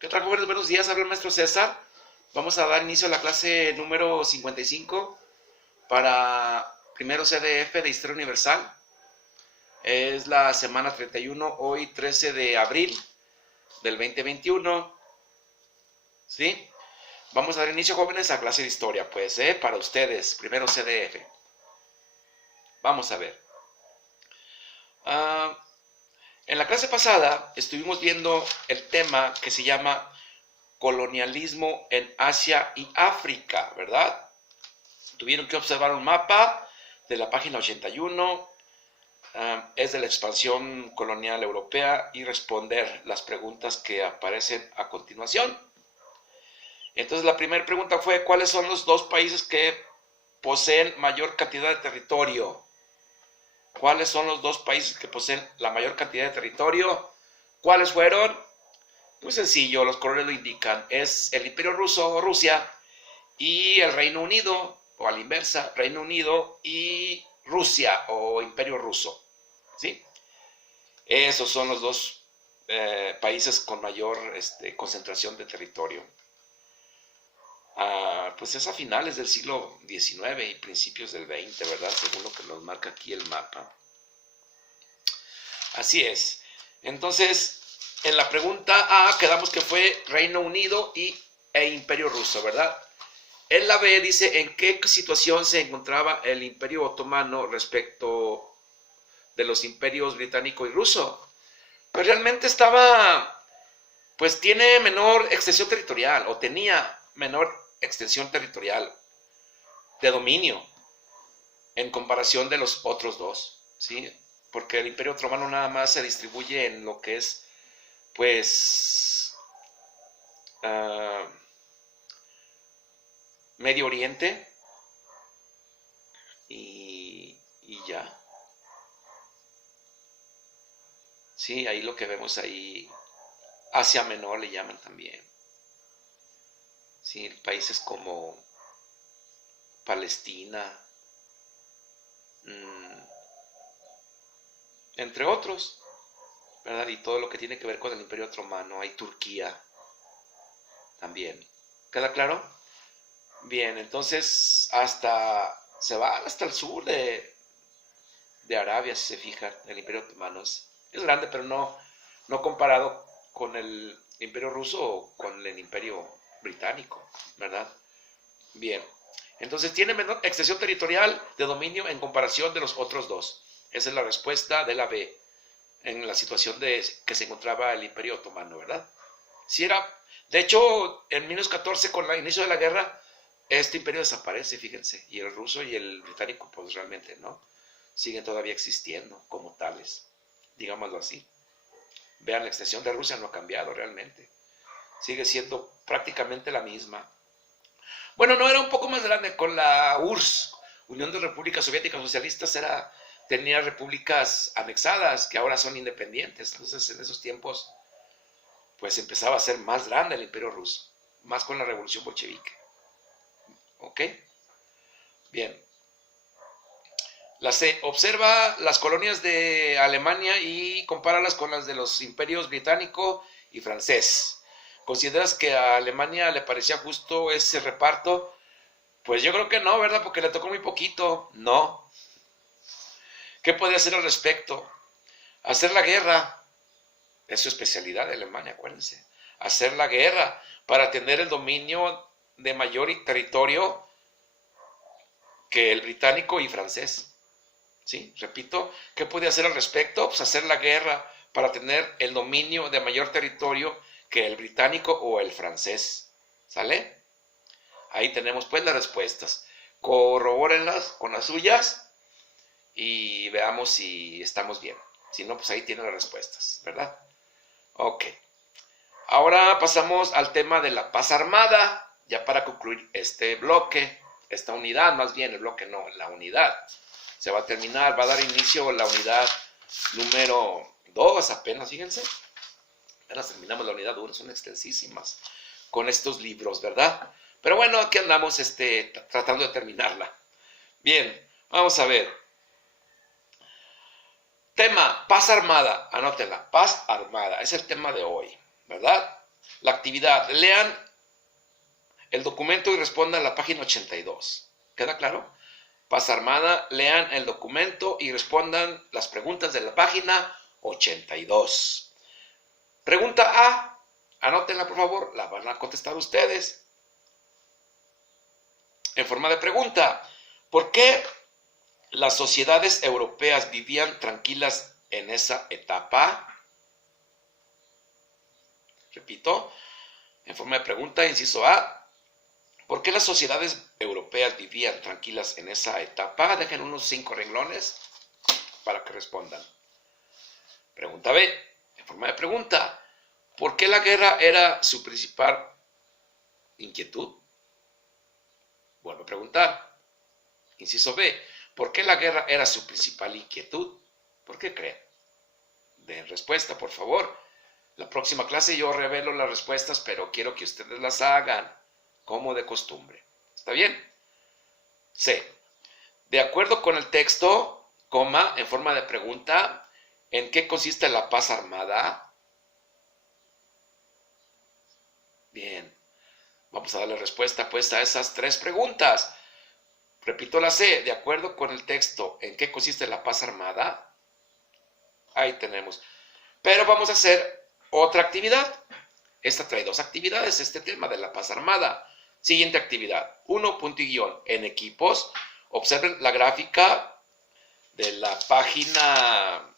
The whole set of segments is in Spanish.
¿Qué tal, jóvenes? Buenos días, habla el maestro César. Vamos a dar inicio a la clase número 55 para primero CDF de Historia Universal. Es la semana 31, hoy 13 de abril del 2021. ¿Sí? Vamos a dar inicio, jóvenes, a clase de Historia, pues, para ustedes, primero CDF. Vamos a ver. En la clase pasada estuvimos viendo el tema que se llama colonialismo en Asia y África, ¿verdad? Tuvieron que observar un mapa de la página 81, es de la expansión colonial europea, y responder las preguntas que aparecen a continuación. Entonces la primera pregunta fue: ¿cuáles son los dos países que poseen mayor cantidad de territorio? ¿Cuáles son los dos países que poseen la mayor cantidad de territorio? ¿Cuáles fueron? Muy sencillo, los colores lo indican. Es el Imperio Ruso o Rusia y el Reino Unido, o a la inversa, Reino Unido y Rusia o Imperio Ruso. ¿Sí? Esos son los dos países con mayor concentración de territorio. Pues es a finales del siglo XIX y principios del XX, ¿verdad? Según lo que nos marca aquí el mapa. Así es. Entonces, en la pregunta A quedamos que fue Reino Unido e Imperio Ruso, ¿verdad? En la B dice: ¿en qué situación se encontraba el Imperio Otomano respecto de los imperios británico y ruso? Pues realmente tiene menor extensión territorial, o tenía menor extensión territorial de dominio en comparación de los otros dos, ¿sí? Porque el Imperio Otomano nada más se distribuye en lo que es, Medio Oriente y ya. Sí, ahí lo que vemos ahí, Asia Menor le llaman también. Sí, países como Palestina, entre otros, ¿verdad? Y todo lo que tiene que ver con el Imperio Otomano. Hay Turquía también. ¿Queda claro? Bien, entonces se va hasta el sur de Arabia, si se fijan. El Imperio Otomano es grande, pero no comparado con el Imperio Ruso o con el Imperio Británico, ¿verdad? Bien, entonces tiene menor extensión territorial de dominio en comparación de los otros dos. Esa es la respuesta de la B, en la situación que se encontraba el Imperio Otomano, ¿verdad? De hecho, en 1914, con el inicio de la guerra, este imperio desaparece, fíjense, y el ruso y el británico, pues realmente no, siguen todavía existiendo como tales, digámoslo así. Vean, la extensión de Rusia no ha cambiado realmente, sigue siendo prácticamente la misma. Bueno, no, era un poco más grande con la URSS, Unión de Repúblicas Soviéticas Socialistas, tenía repúblicas anexadas que ahora son independientes. Entonces, en esos tiempos, pues empezaba a ser más grande el Imperio Ruso, más con la Revolución Bolchevique. ¿Ok? Bien. La C: observa las colonias de Alemania y compáralas con las de los imperios británico y francés. ¿Consideras que a Alemania le parecía justo ese reparto? Pues yo creo que no, ¿verdad? Porque le tocó muy poquito. No. ¿Qué puede hacer al respecto? Hacer la guerra. Es su especialidad de Alemania, acuérdense. Hacer la guerra para tener el dominio de mayor territorio que el británico y francés. ¿Sí? Repito, ¿qué puede hacer al respecto? Pues hacer la guerra para tener el dominio de mayor territorio que el británico o el francés. ¿Sale? Ahí tenemos pues las respuestas. Corrobórenlas con las suyas y veamos si estamos bien. Si no, pues ahí tienen las respuestas, ¿verdad? Ok. Ahora pasamos al tema de la paz armada, ya para concluir este bloque, esta unidad, más bien el bloque no, la unidad. Se va a terminar, va a dar inicio la unidad número 2 apenas, fíjense. Apenas terminamos la unidad 1, son extensísimas con estos libros, ¿verdad? Pero bueno, aquí andamos tratando de terminarla. Bien, vamos a ver. Tema, paz armada, anótenla, paz armada, es el tema de hoy, ¿verdad? La actividad, lean el documento y respondan a la página 82. ¿Queda claro? Paz Armada, lean el documento y respondan las preguntas de la página 82. Pregunta A, anótenla por favor, la van a contestar ustedes. En forma de pregunta, ¿por qué las sociedades europeas vivían tranquilas en esa etapa? Repito, en forma de pregunta, inciso A, ¿por qué las sociedades europeas vivían tranquilas en esa etapa? Dejen unos 5 renglones para que respondan. Pregunta B, en forma de pregunta, ¿por qué la guerra era su principal inquietud? Vuelvo a preguntar. Inciso B, ¿por qué la guerra era su principal inquietud? ¿Por qué creen? Den respuesta, por favor. La próxima clase yo revelo las respuestas, pero quiero que ustedes las hagan como de costumbre. ¿Está bien? C. De acuerdo con el texto, coma, en forma de pregunta, ¿en qué consiste la paz armada? Bien. Vamos a darle respuesta pues a esas 3 preguntas. Repito la C. De acuerdo con el texto, ¿en qué consiste la paz armada? Ahí tenemos. Pero vamos a hacer otra actividad. Esta trae 2 actividades, este tema de la paz armada. Siguiente actividad. 1 punto y guión. En equipos, observen la gráfica de la página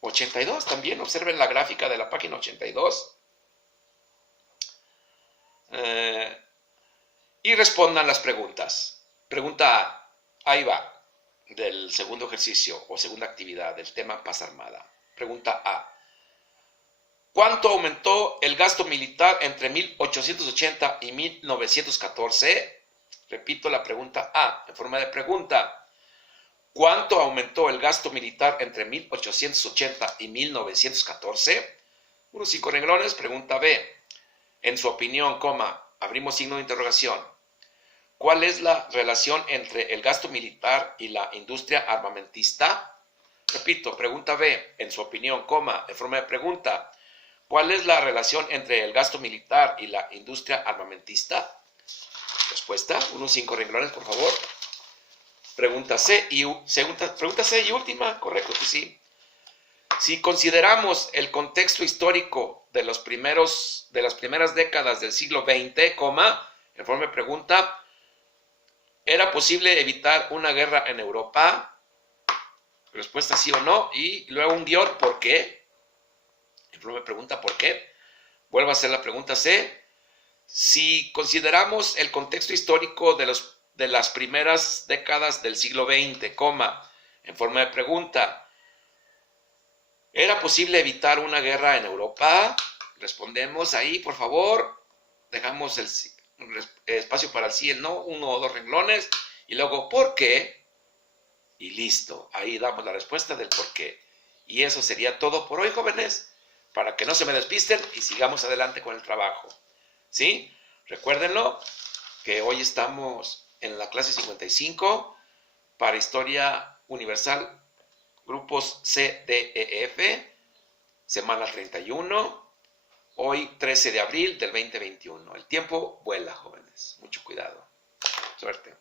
82. También observen la gráfica de la página 82. Y respondan las preguntas. Pregunta A. Ahí va. Del segundo ejercicio o segunda actividad del tema paz armada. Pregunta A. ¿Cuánto aumentó el gasto militar entre 1880 y 1914? Repito la pregunta A, en forma de pregunta. ¿Cuánto aumentó el gasto militar entre 1880 y 1914? Unos 5 renglones. Pregunta B. En su opinión, coma, abrimos signo de interrogación. ¿Cuál es la relación entre el gasto militar y la industria armamentista? Repito, pregunta B. En su opinión, coma, en forma de pregunta. ¿Cuál es la relación entre el gasto militar y la industria armamentista? Respuesta, unos 5 renglones, por favor. Pregunta C y última, correcto que sí. Si consideramos el contexto histórico de las primeras décadas del siglo XX, coma, en forma de pregunta, ¿era posible evitar una guerra en Europa? Respuesta sí o no. Y luego un guión, ¿por qué? Me pregunta por qué. Vuelvo a hacer la pregunta C. Si consideramos el contexto histórico de las primeras décadas del siglo XX, coma, en forma de pregunta, ¿era posible evitar una guerra en Europa? Respondemos ahí, por favor. Dejamos el espacio para el sí y el no, 1 o 2 renglones. Y luego, ¿por qué? Y listo. Ahí damos la respuesta del por qué. Y eso sería todo por hoy, jóvenes. Para que no se me despisten y sigamos adelante con el trabajo. ¿Sí? Recuérdenlo que hoy estamos en la clase 55 para Historia Universal, grupos C, D, E, F, semana 31, hoy 13 de abril del 2021. El tiempo vuela, jóvenes. Mucho cuidado. Suerte.